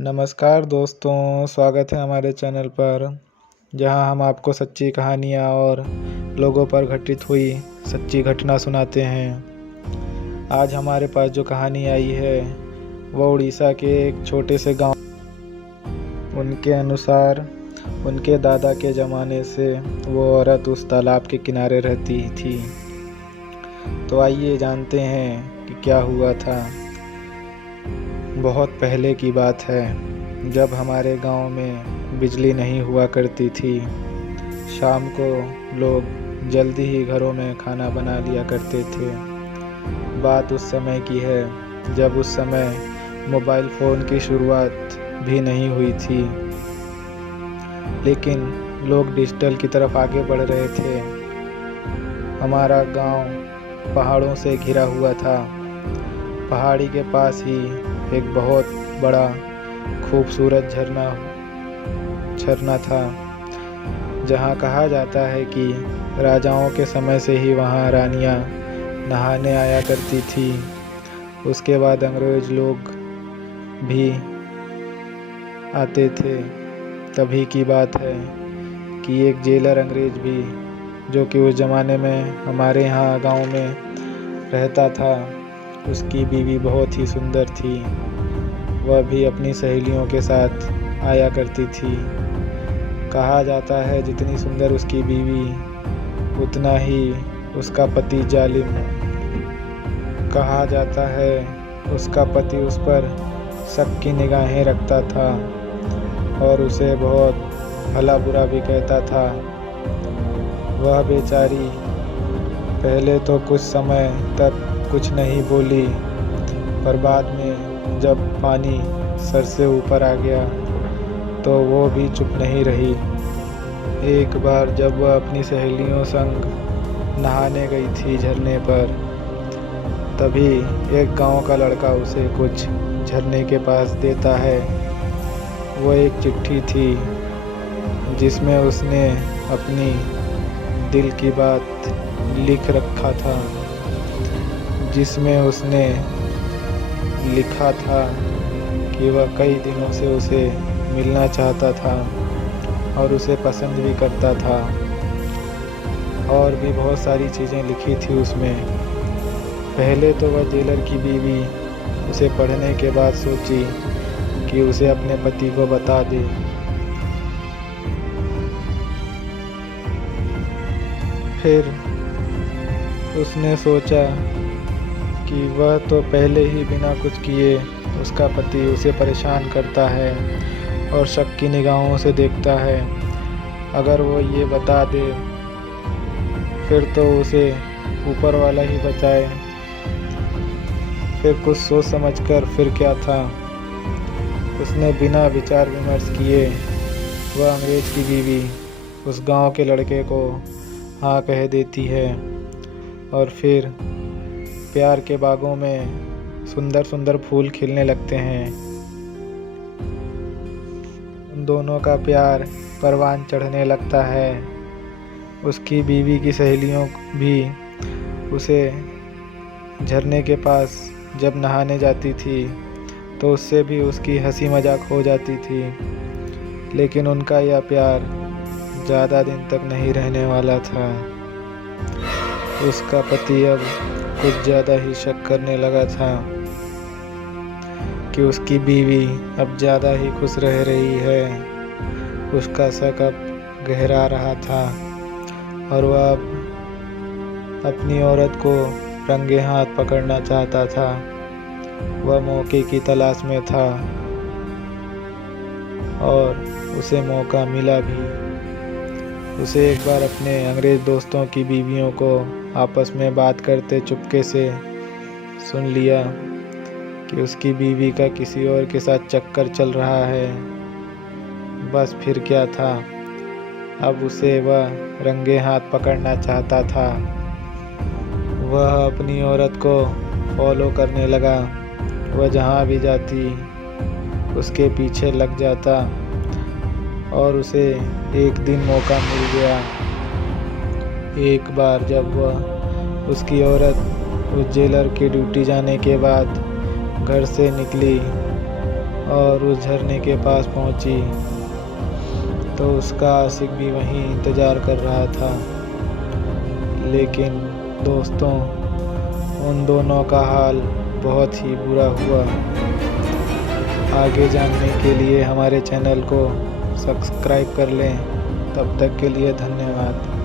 नमस्कार दोस्तों, स्वागत है हमारे चैनल पर, जहां हम आपको सच्ची कहानियां और लोगों पर घटित हुई सच्ची घटना सुनाते हैं। आज हमारे पास जो कहानी आई है वो उड़ीसा के एक छोटे से गांव। उनके अनुसार उनके दादा के ज़माने से वो औरत उस तालाब के किनारे रहती थी। तो आइए जानते हैं कि क्या हुआ था। बहुत पहले की बात है, जब हमारे गांव में बिजली नहीं हुआ करती थी। शाम को लोग जल्दी ही घरों में खाना बना लिया करते थे। बात उस समय की है जब उस समय मोबाइल फ़ोन की शुरुआत भी नहीं हुई थी, लेकिन लोग डिजिटल की तरफ आगे बढ़ रहे थे। हमारा गांव पहाड़ों से घिरा हुआ था। पहाड़ी के पास ही एक बहुत बड़ा खूबसूरत झरना था, जहां कहा जाता है कि राजाओं के समय से ही वहां रानियां नहाने आया करती थी। उसके बाद अंग्रेज लोग भी आते थे। तभी की बात है कि एक जेलर अंग्रेज भी, जो कि उस ज़माने में हमारे यहाँ गांव में रहता था, उसकी बीवी बहुत ही सुंदर थी। वह भी अपनी सहेलियों के साथ आया करती थी। कहा जाता है जितनी सुंदर उसकी बीवी, उतना ही उसका पति जालिम। कहा जाता है उसका पति उस पर शक की निगाहें रखता था और उसे बहुत भला बुरा भी कहता था। वह बेचारी पहले तो कुछ समय तक कुछ नहीं बोली, पर बाद में जब पानी सर से ऊपर आ गया तो वो भी चुप नहीं रही। एक बार जब वह अपनी सहेलियों संग नहाने गई थी झरने पर, तभी एक गांव का लड़का उसे कुछ झरने के पास देता है। वो एक चिट्ठी थी जिसमें उसने अपनी दिल की बात लिख रखा था, जिसमें उसने लिखा था कि वह कई दिनों से उसे मिलना चाहता था और उसे पसंद भी करता था। और भी बहुत सारी चीज़ें लिखी थी उसमें। पहले तो वह जेलर की बीवी उसे पढ़ने के बाद सोची कि उसे अपने पति को बता दे। फिर उसने सोचा कि वह तो पहले ही बिना कुछ किए उसका पति उसे परेशान करता है और शक की निगाहों से देखता है। अगर वो ये बता दे फिर तो उसे ऊपर वाला ही बचाए। फिर कुछ सोच समझकर फिर क्या था, उसने बिना विचार विमर्श किए वह अंग्रेज की बीवी उस गांव के लड़के को हाँ कह देती है। और फिर प्यार के बागों में सुंदर सुंदर फूल खिलने लगते हैं। उन दोनों का प्यार परवान चढ़ने लगता है। उसकी बीवी की सहेलियों भी उसे झरने के पास जब नहाने जाती थी तो उससे भी उसकी हंसी मजाक हो जाती थी। लेकिन उनका यह प्यार ज़्यादा दिन तक नहीं रहने वाला था। उसका पति अब कुछ ज़्यादा ही शक करने लगा था कि उसकी बीवी अब ज़्यादा ही खुश रह रही है। उसका शक अब गहरा रहा था और वह अब अपनी औरत को रंगे हाथ पकड़ना चाहता था। वह मौके की तलाश में था और उसे मौका मिला भी। उसे एक बार अपने अंग्रेज दोस्तों की बीवियों को आपस में बात करते चुपके से सुन लिया कि उसकी बीवी का किसी और के साथ चक्कर चल रहा है। बस फिर क्या था, अब उसे वह रंगे हाथ पकड़ना चाहता था। वह अपनी औरत को फॉलो करने लगा। वह जहाँ भी जाती उसके पीछे लग जाता और उसे एक दिन मौका मिल गया। एक बार जब वह उसकी औरत उस जेलर की ड्यूटी जाने के बाद घर से निकली और उस झरने के पास पहुंची तो उसका आशिक भी वहीं इंतज़ार कर रहा था। लेकिन दोस्तों, उन दोनों का हाल बहुत ही बुरा हुआ। आगे जानने के लिए हमारे चैनल को सब्सक्राइब कर लें। तब तक के लिए धन्यवाद।